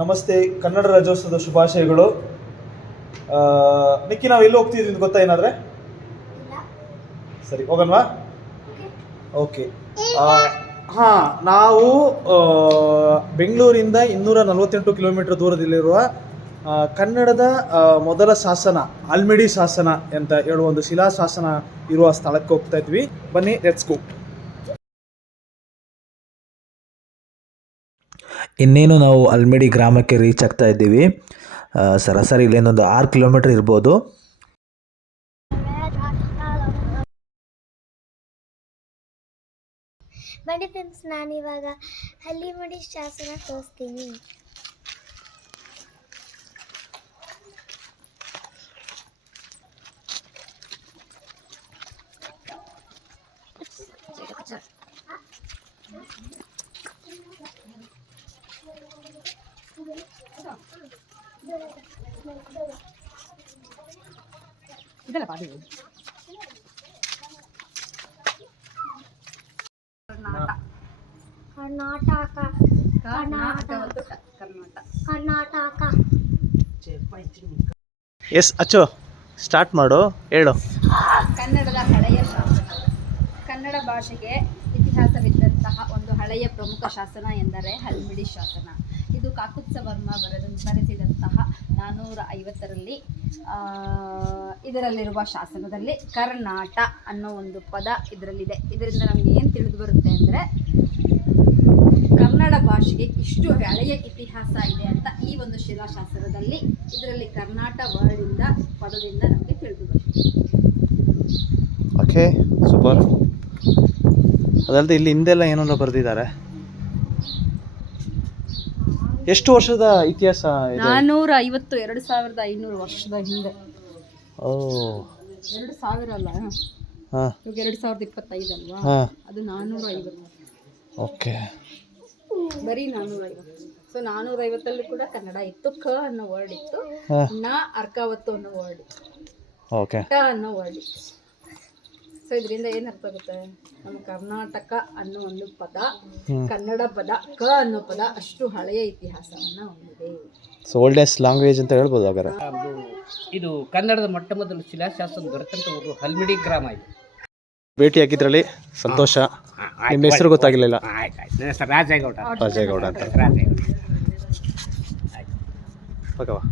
ನಮಸ್ತೆ, ಕನ್ನಡ ರಾಜ್ಯೋತ್ಸವದ ಶುಭಾಶಯಗಳು. ನಿಕ್ಕಿ, ನಾವು ಎಲ್ಲಿ ಹೋಗ್ತಿದ್ವಿ ಗೊತ್ತಾ? ಏನಾದರೆ ಸರಿ ಹೋಗಲ್ವಾ? ಓಕೆ. ಹಾಂ, ನಾವು ಬೆಂಗಳೂರಿಂದ 248 ಕಿಲೋಮೀಟರ್ ದೂರದಲ್ಲಿರುವ ಕನ್ನಡದ ಮೊದಲ ಶಾಸನ, ಆಲ್ಮೆಡಿ ಶಾಸನ ಅಂತ ಹೇಳುವ ಒಂದು ಶಿಲಾಶಾಸನ ಇರುವ ಸ್ಥಳಕ್ಕೆ ಹೋಗ್ತಾ ಇದ್ವಿ. ಬನ್ನಿ, ಲೆಟ್ಸ್ ಗೋ. ಇನ್ನೇನು ನಾವು ಆಲ್ಮೆಡಿ ಗ್ರಾಮಕ್ಕೆ ರೀಚ್ ಆಗ್ತಾ ಇದ್ದೀವಿ. ಸರಾಸರಿ ಇಲ್ಲೇನೊಂದು 6 ಕಿಲೋಮೀಟರ್ ಇರ್ಬೋದು. ಬನ್ನಿ ಫ್ರೆಂಡ್ಸ್, ನಾನಿವಾಗ ಆಲ್ಮೆಡಿ ಶಾಸನ ತೋರಿಸ್ತೀನಿ. ಕರ್ನಾಟಕ. ಎಸ್ ಅಚ್ಚು, ಸ್ಟಾರ್ಟ್ ಮಾಡು, ಹೇಳು. ಕನ್ನಡದ ಹಳೆಯ ಶಾಸನ. ಕನ್ನಡ ಭಾಷೆಗೆ ಇತಿಹಾಸವಿದ್ದಂತಹ ಒಂದು ಹಳೆಯ ಪ್ರಮುಖ ಶಾಸನ ಎಂದರೆ ಆಲ್ಮೆಡಿ ಶಾಸನ. ಇದು ಕಾಕುತ್ಸವರ್ಮ ಬರೆಸಿದಂತಹ 450ರಲ್ಲಿ ಇದರಲ್ಲಿರುವ ಶಾಸನದಲ್ಲಿ ಕರ್ನಾಟ ಅನ್ನೋ ಒಂದು ಪದ ಇದರಲ್ಲಿದೆ. ಇದರಿಂದ ನಮಗೆ ಏನು ತಿಳಿದು ಬರುತ್ತೆ ಅಂದರೆ ಕನ್ನಡ ಭಾಷೆಗೆ ಇಷ್ಟು ಹಳೆಯ ಇತಿಹಾಸ ಇದೆ ಅಂತ ಈ ಒಂದು ಶಿಲಾಶಾಸನದಲ್ಲಿ ಇದರಲ್ಲಿ ಕರ್ನಾಟ ವರ್ಡಿಂದ ಪದದಿಂದ ನಮಗೆ ತಿಳಿದು ಬರುತ್ತೆ. Okay, super. ಅದಲ್ಲದೆ ಇಲ್ಲಿ ಹಿಂದೆಲ್ಲ ಏನೆಲ್ಲ ಬರೆದಿದ್ದಾರೆ. ಎಷ್ಟು ವರ್ಷದ ಇತಿಹಾಸ? 450, 2500 ವರ್ಷದ ಹಿಂದೆ. ಓ, 2000 ಅಲ್ಲ, ಹಾಂ, ಇವಾಗ 2025 ಅಲ್ವಾ? ಅದು 450. ಓಕೆ, ಬರೀ 450. ಸೊ 450 ಕೂಡ ಕನ್ನಡ ಇತ್ತು. ಕ ಅನ್ನೋ ವರ್ಡ್ ಇತ್ತು, ನ ಅರ್ಕಾವತ್ತು ಅನ್ನೋ ವರ್ಡ್ ಇತ್ತು, ಓಕೆ, ಟ ಅನ್ನೋ ವರ್ಡ್ ಇತ್ತು. ಸೊ ಇದರಿಂದ ಏನು ಅರ್ಥ ಆಗುತ್ತೆ? ನಮ್ಮ ಕರ್ನಾಟಕ ಅನ್ನೋ ಒಂದು ಪದ, ಕನ್ನಡ ಪದ, ಕ ಅನ್ನೋ ಪದ ಅಷ್ಟು ಹಳೆಯ ಇತಿಹಾಸವನ್ನು ಹೊಂದಿದೆ. ಸೊ ಓಲ್ಡೆಸ್ಟ್ ಲ್ಯಾಂಗ್ವೇಜ್ ಅಂತ ಹೇಳ್ಬೋದು ಹಾಗಾದ್ರೆ. ಇದು ಕನ್ನಡದ ಮೊಟ್ಟ ಮೊದಲು ಶಿಲಾಶಾಸನ ದೊರೆತಂತ ಊರು ಆಲ್ಮೆಡಿ ಗ್ರಾಮ. ಇದು ಭೇಟಿ ಹಾಕಿದ್ರಲ್ಲಿ ಸಂತೋಷ. ನಿಮ್ಮ ಹೆಸರು ಗೊತ್ತಾಗಲಿಲ್ಲ? ನನ್ನ ಹೆಸರು ರಾಜೇಗೌಡ. ರಾಜೇಗೌಡ ಅಂತ. ರಾಜೇಗೌಡ. ಓಕೆವಾ.